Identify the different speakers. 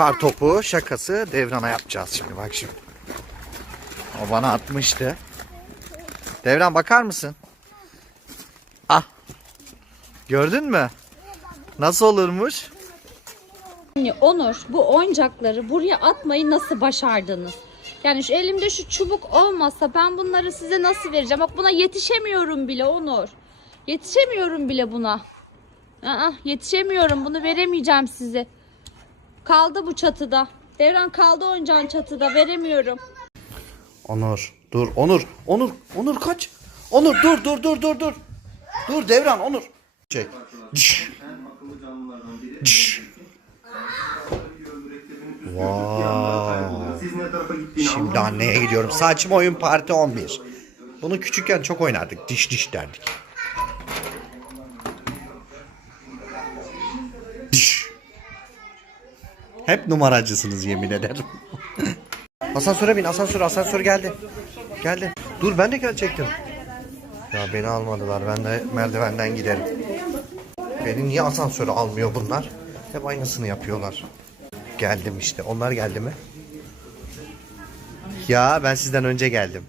Speaker 1: kar topu şakası Devran'a yapacağız şimdi bak şimdi. O bana atmıştı. Devran bakar mısın? Ah. Gördün mü? Nasıl olurmuş?
Speaker 2: Yani Onur bu oyuncakları buraya atmayı nasıl başardınız? Yani şu elimde şu çubuk olmasa ben bunları size nasıl vereceğim? Bak buna yetişemiyorum bile Onur. Yetişemiyorum bile buna. Aa, yetişemiyorum bunu veremeyeceğim size. Kaldı bu çatıda. Devran kaldı oyuncağın çatıda veremiyorum.
Speaker 1: Onur dur Onur Onur Onur kaç Onur dur dur dur dur dur Dur Devran Onur Çek Cış. Cış. Vay. Şimdi anneye gidiyorum. Saçma oyun parti 11. Bunu küçükken çok oynardık. Diş diş derdik. Hep numaracısınız yemin ederim. asansöre bin asansör asansör geldi. Geldi. Dur ben de gelecektim. Ya beni almadılar. Ben de merdivenden giderim. Beni niye asansöre almıyor bunlar? Hep aynısını yapıyorlar. Geldim işte. Onlar geldi mi? Ya ben sizden önce geldim.